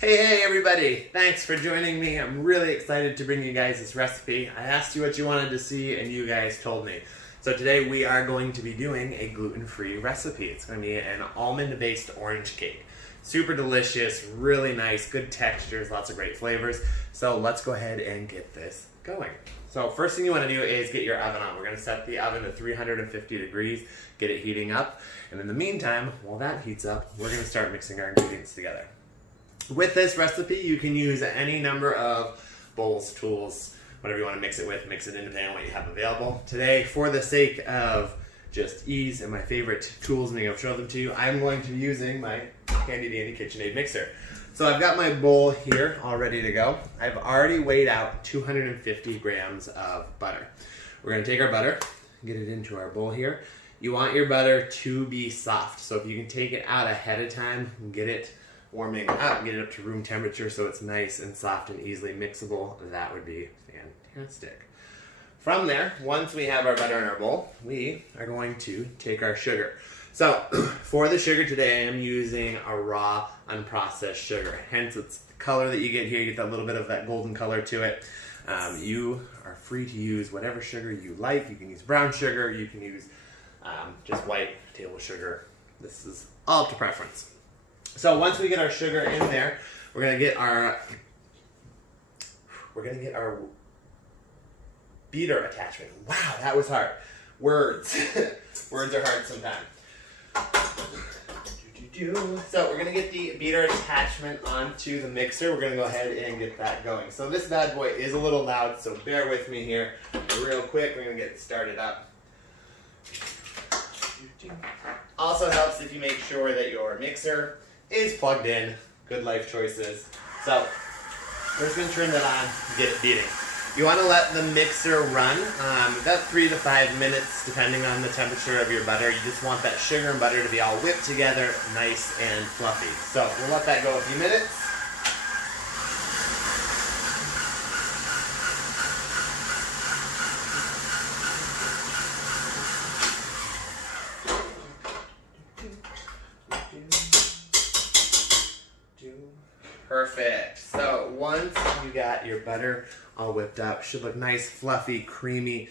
Hey everybody! Thanks for joining me. I'm really excited to bring you guys this recipe. I asked you what you wanted to see and you guys told me. So today we are going to be doing a gluten-free recipe. It's going to be an almond-based orange cake. Super delicious, really nice, good textures, lots of great flavors. So let's go ahead and get this going. So first thing you want to do is get your oven on. We're going to set the oven to 350 degrees, get it heating up. And in the meantime, while that heats up, we're going to start mixing our ingredients together. With this recipe, you can use any number of bowls, tools, whatever you want to mix it with. Mix it in depending on what you have available. Today, for the sake of just ease and my favorite tools and being able to show them to you, I'm going to be using my handy dandy KitchenAid mixer. So I've got my bowl here all ready to go. I've already weighed out 250 grams of butter. We're going to take our butter, get it into our bowl here. You want your butter to be soft. So if you can take it out ahead of time and get it warming up, get it up to room temperature so it's nice and soft and easily mixable, that would be fantastic. From there, once we have our butter in our bowl, we are going to take our sugar. So for the sugar today, I am using a raw, unprocessed sugar. Hence, it's the color that you get here. You get that little bit of that golden color to it. You are free to use whatever sugar you like. You can use brown sugar. You can use just white table sugar. This is all up to preference. So once we get our sugar in there, we're gonna get our beater attachment. Wow, that was hard. Words. Words are hard sometimes. So we're gonna get the beater attachment onto the mixer. We're gonna go ahead and get that going. So this bad boy is a little loud, so bear with me here. Real quick, we're gonna get it started up. Also helps if you make sure that your mixer is plugged in. Good life choices. So we're just going to turn that on and get it beating. You want to let the mixer run about 3 to 5 minutes depending on the temperature of your butter. You just want that sugar and butter to be all whipped together, nice and fluffy. So we'll let that go a few minutes. Perfect. So once you got your butter all whipped up, should look nice, fluffy, creamy.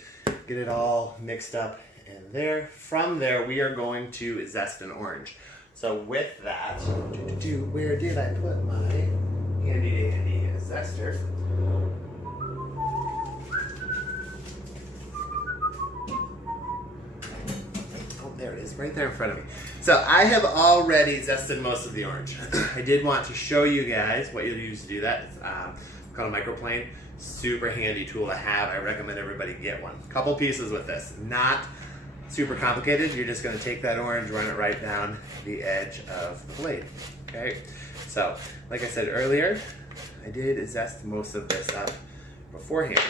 Get it all mixed up in there. From there, we are going to zest an orange. So with that, where did I put my handy dandy zester? There it is, right there in front of me. So I have already zested most of the orange. I did want to show you guys what you'll use to do that. It's called a microplane. Super handy tool to have. I recommend everybody get one. Couple pieces with this. Not super complicated. You're just going to take that orange, run it right down the edge of the blade. Okay. So, like I said earlier, I did zest most of this up beforehand.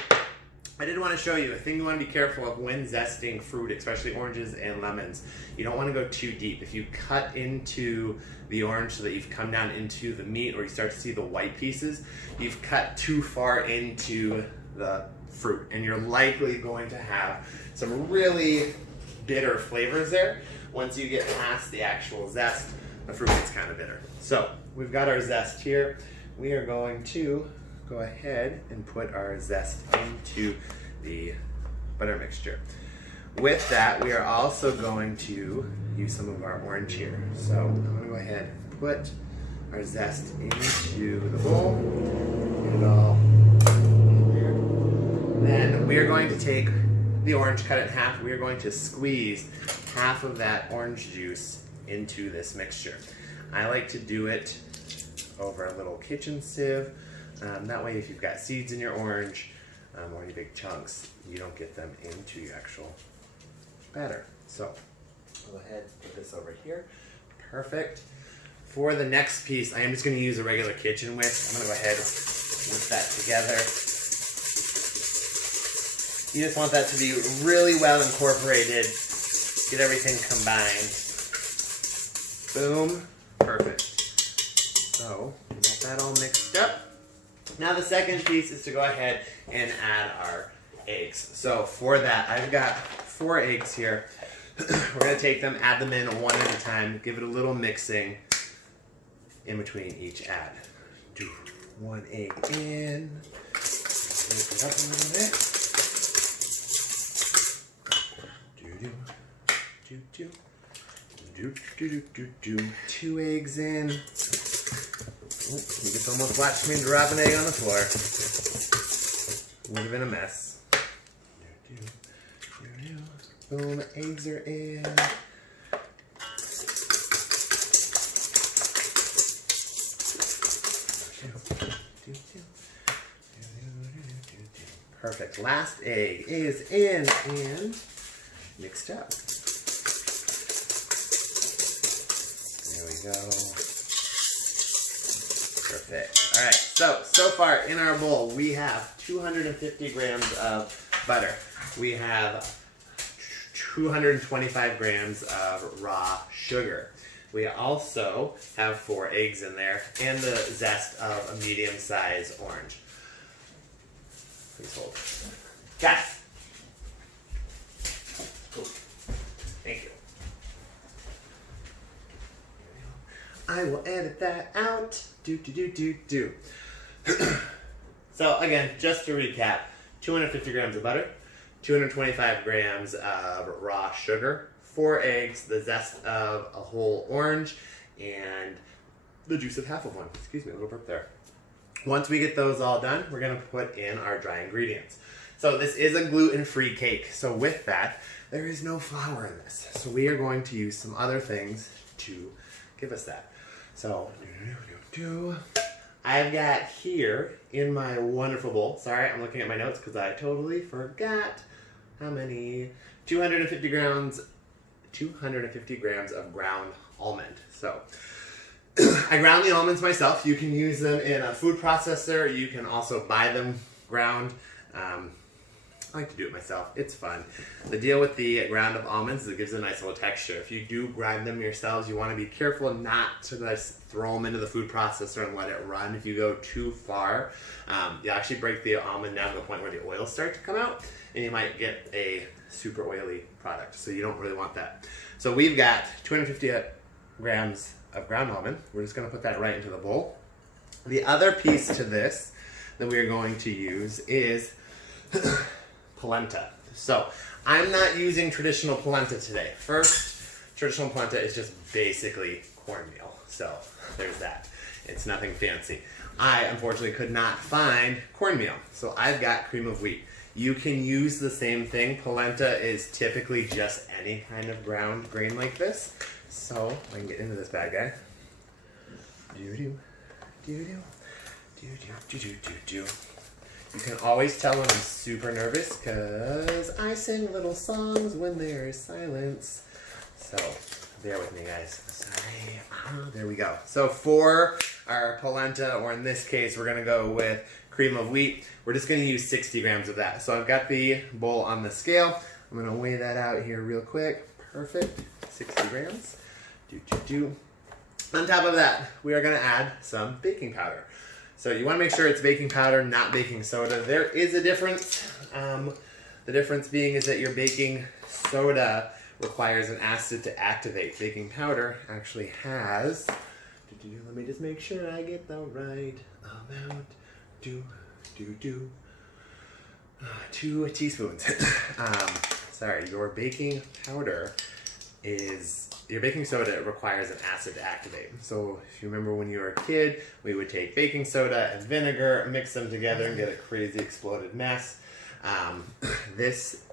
I did want to show you a thing you want to be careful of when zesting fruit, especially oranges and lemons. You don't want to go too deep. If you cut into the orange so that you've come down into the meat or you start to see the white pieces, you've cut too far into the fruit and you're likely going to have some really bitter flavors there. Once you get past the actual zest, the fruit gets kind of bitter. So we've got our zest here. We are going to go ahead and put our zest into the butter mixture. With that, we are also going to use some of our orange here. So I'm going to go ahead and put our zest into the bowl. Get it all in there. Then we are going to take the orange, cut it in half. We are going to squeeze half of that orange juice into this mixture. I like to do it over a little kitchen sieve. That way if you've got seeds in your orange or any big chunks, you don't get them into your actual batter. So go ahead and put this over here. Perfect. For the next piece, I am just going to use a regular kitchen whisk. I'm going to go ahead and whisk that together. You just want that to be really well incorporated. Get everything combined. Boom. Perfect. So we got that all mixed up. Now the second piece is to go ahead and add our eggs. So for that, I've got 4 eggs here. We're going to take them, add them in one at a time, give it a little mixing in between each add. 1 egg in. Break it up a little bit. 2 eggs in. Oh, you just almost watched me drop an egg on the floor. Would have been a mess. Boom, eggs are in. Perfect. Last egg is in and mixed up. There we go. Perfect. All right. So far in our bowl, we have 250 grams of butter. We have 225 grams of raw sugar. We also have 4 eggs in there and the zest of a medium-sized orange. Please hold. Guys. Thank you. I will edit that out. Do. So again, just to recap, 250 grams of butter, 225 grams of raw sugar, 4 eggs, the zest of a whole orange, and the juice of half of one. Excuse me, a little burp there. Once we get those all done, we're going to put in our dry ingredients. So this is a gluten-free cake. So with that, there is no flour in this. So we are going to use some other things to give us that. So I've got here in my wonderful bowl, sorry, I'm looking at my notes because I totally forgot how many, 250 grams of ground almond. So I ground the almonds myself. You can use them in a food processor. You can also buy them ground. I like to do it myself. It's fun. The deal with the ground of almonds is it gives a nice little texture. If you do grind them yourselves, you want to be careful not to just throw them into the food processor and let it run. If you go too far, you actually break the almond down to the point where the oils start to come out, and you might get a super oily product. So you don't really want that. So we've got 250 grams of ground almond. We're just going to put that right into the bowl. The other piece to this that we're going to use is polenta. So I'm not using traditional polenta today. First, traditional polenta is just basically cornmeal. So there's that. It's nothing fancy. I unfortunately could not find cornmeal. So I've got cream of wheat. You can use the same thing. Polenta is typically just any kind of ground grain like this. So I can get into this bad guy. You can always tell when I'm super nervous because I sing little songs when there is silence. So bear with me, guys. Sorry. There we go. So for our polenta, or in this case, we're going to go with cream of wheat. We're just going to use 60 grams of that. So I've got the bowl on the scale. I'm going to weigh that out here real quick. Perfect. 60 grams. On top of that, we are going to add some baking powder. So you want to make sure it's baking powder, not baking soda. There is a difference. The difference being is that your baking soda requires an acid to activate. Baking powder actually has, let me just make sure I get the right amount. 2 teaspoons. Sorry, your baking powder is, your baking soda requires an acid to activate. So if you remember when you were a kid, we would take baking soda and vinegar, mix them together and get a crazy exploded mess. This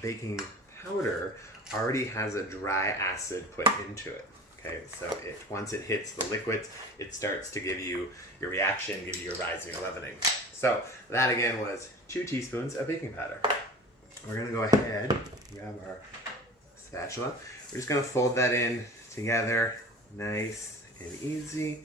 baking powder already has a dry acid put into it. Okay, so once it hits the liquids, it starts to give you your reaction, give you your rising or leavening. So that again was 2 teaspoons of baking powder. We're gonna go ahead and grab our spatula. We're just going to fold that in together, nice and easy.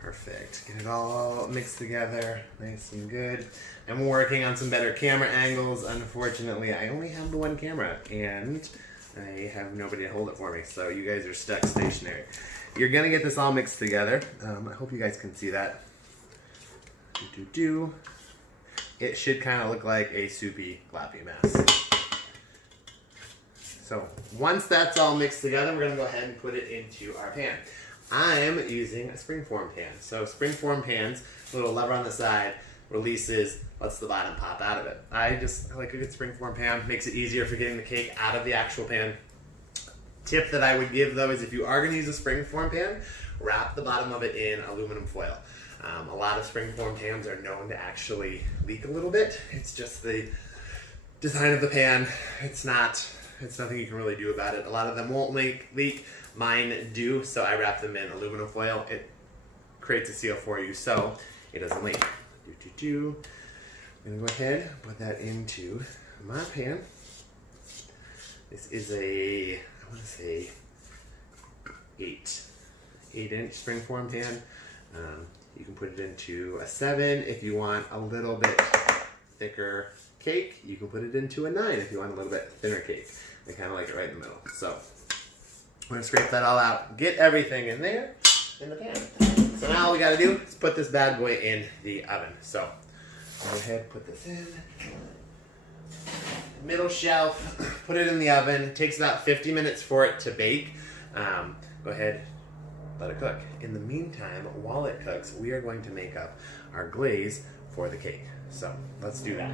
Perfect. Get it all mixed together, nice and good. I'm working on some better camera angles. Unfortunately, I only have the one camera, and I have nobody to hold it for me, so you guys are stuck stationary. You're going to get this all mixed together. I hope you guys can see that. It should kind of look like a soupy, gloppy mess. So once that's all mixed together, we're going to go ahead and put it into our pan. I'm using a springform pan. So springform pans, little lever on the side, lets the bottom pop out of it. I like a good springform pan. Makes it easier for getting the cake out of the actual pan. Tip that I would give though is if you are going to use a springform pan, wrap the bottom of it in aluminum foil. A lot of springform pans are known to actually leak a little bit. It's just the design of the pan. It's nothing you can really do about it. A lot of them won't leak. Mine do, so I wrap them in aluminum foil. It creates a seal for you so it doesn't leak. I'm gonna go ahead and put that into my pan. This is I want to say 8-inch springform pan. You can put it into a 7 if you want a little bit thicker cake. You can put it into a 9 if you want a little bit thinner cake. I kind of like it right in the middle. So we're gonna scrape that all out, get everything in there in the pan. So now all we gotta do is put this bad boy in the oven. So go ahead, put this in. Middle shelf, put it in the oven. It takes about 50 minutes for it to bake. Go ahead, let it cook. In the meantime, while it cooks, we are going to make up our glaze for the cake. So let's do that.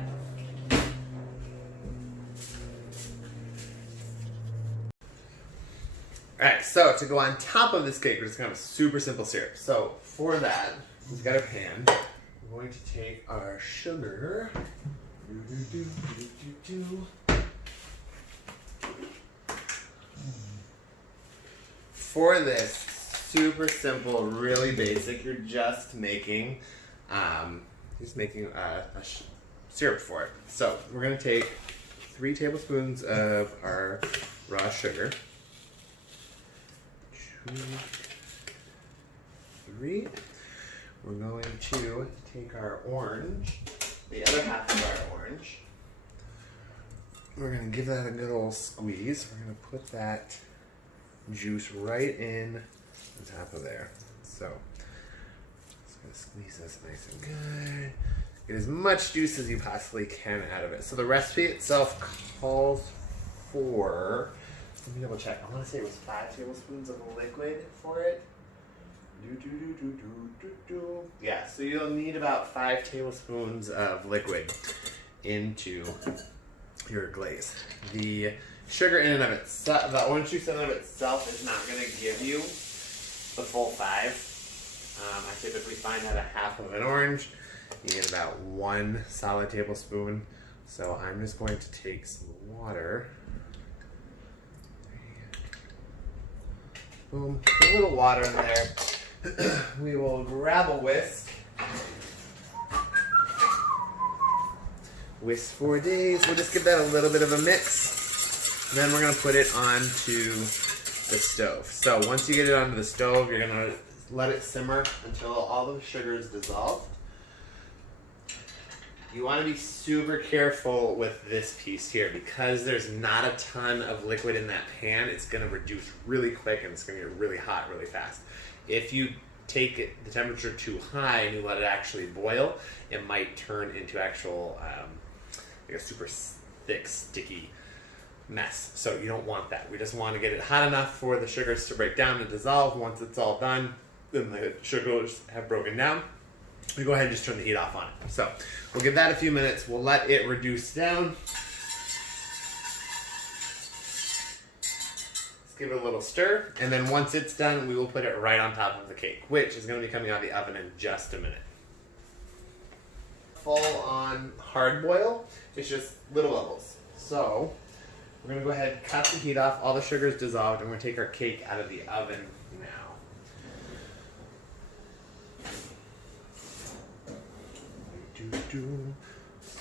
Alright, so to go on top of this cake, we're just going to have a super simple syrup. So for that, we've got our pan. We're going to take our sugar. For this, super simple, really basic, you're just making a syrup for it. So we're going to take 3 tablespoons of our raw sugar. 2, 3. We're going to take our orange, the other half of our orange. We're going to give that a good old squeeze. We're going to put that juice right in on top of there. So, just going to squeeze this nice and good. Get as much juice as you possibly can out of it. So the recipe itself calls for, let me double check. I want to say it was 5 tablespoons of liquid for it. Yeah, so you'll need about 5 tablespoons of liquid into your glaze. The sugar in and of itself, the orange juice in and of itself is not going to give you the full 5. I typically find that a half of an orange, you get about 1 solid tablespoon. So I'm just going to take some water. Boom, put a little water in there. We will grab a whisk. Whisk for days. We'll just give that a little bit of a mix. Then we're going to put it onto the stove. So once you get it onto the stove, you're going to let it simmer until all the sugar is dissolved. You want to be super careful with this piece here because there's not a ton of liquid in that pan. It's going to reduce really quick and it's going to get really hot really fast. If you take the temperature too high and you let it actually boil, it might turn into actual like a super thick, sticky mess. So you don't want that. We just want to get it hot enough for the sugars to break down and dissolve. Once it's all done, then the sugars have broken down. We go ahead and just turn the heat off on it. So we'll give that a few minutes. We'll let it reduce down. Let's give it a little stir. And then once it's done, we will put it right on top of the cake, which is going to be coming out of the oven in just a minute. Full on hard boil. It's just little bubbles. So we're going to go ahead and cut the heat off. All the sugar is dissolved. And we're going to take our cake out of the oven now.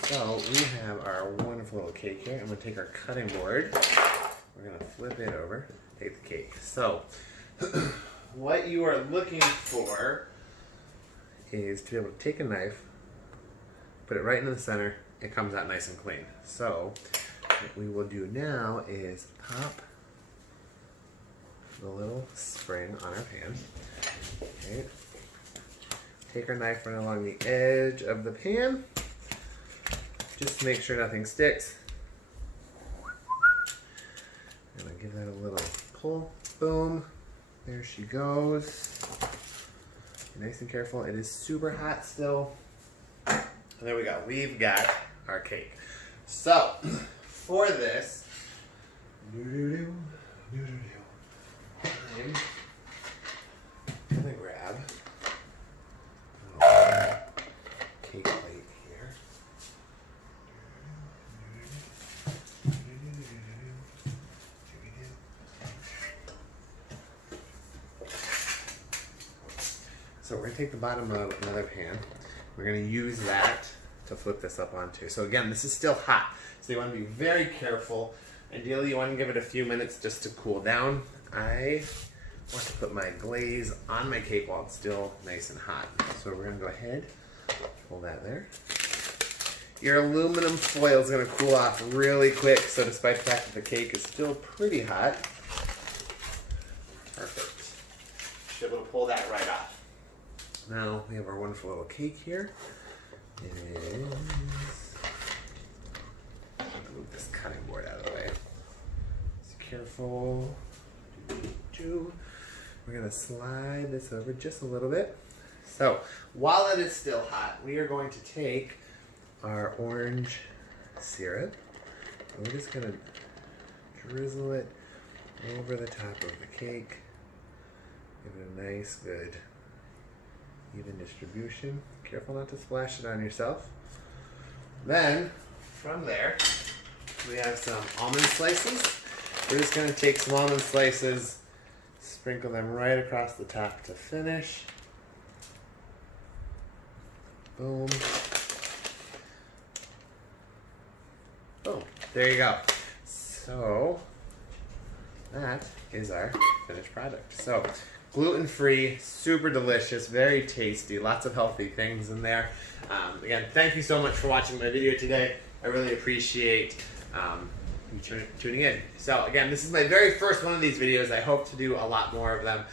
So we have our wonderful little cake here. I'm going to take our cutting board. We're going to flip it over, take the cake. So what you are looking for is to be able to take a knife, put it right into the center. It comes out nice and clean. So what we will do now is pop the little spring on our pan. Okay. Take our knife, run along the edge of the pan, just to make sure nothing sticks. Gonna give that a little pull. Boom. There she goes. Be nice and careful. It is super hot still. And there we go. We've got our cake. So, for this, I'm gonna grab a cake plate here. So we're going to take the bottom of another pan. We're going to use that to flip this up onto. So again, this is still hot, so you want to be very careful. Ideally, you want to give it a few minutes just to cool down. I want to put my glaze on my cake while it's still nice and hot. So we're going to go ahead, pull that there. Your aluminum foil is going to cool off really quick, so despite the fact that the cake is still pretty hot, perfect. Should be able to pull that right off. Now we have our wonderful little cake here. It is. I'm gonna move this cutting board out of the way. Just careful. We're gonna slide this over just a little bit. So while it is still hot, we are going to take our orange syrup and we're just gonna drizzle it over the top of the cake. Give it a nice, good, even distribution. Careful not to splash it on yourself. Then, from there, we have some almond slices. We're just going to take some almond slices, sprinkle them right across the top to finish. Boom. Boom. There you go. So, that is our finished product. So, gluten-free, super delicious, very tasty, lots of healthy things in there. Again, thank you so much for watching my video today. I really appreciate you tuning in. So again, this is my very first one of these videos. I hope to do a lot more of them.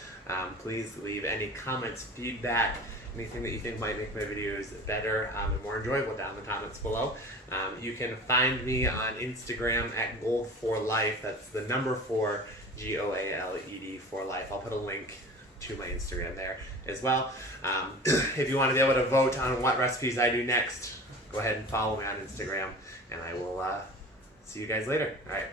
Please leave any comments, feedback, anything that you think might make my videos better and more enjoyable down in the comments below. You can find me on Instagram at Gold4Life. That's the number 4, Goaled for life. I'll put a link to my Instagram there as well. If you want to be able to vote on what recipes I do next, go ahead and follow me on Instagram, and I will see you guys later. All right.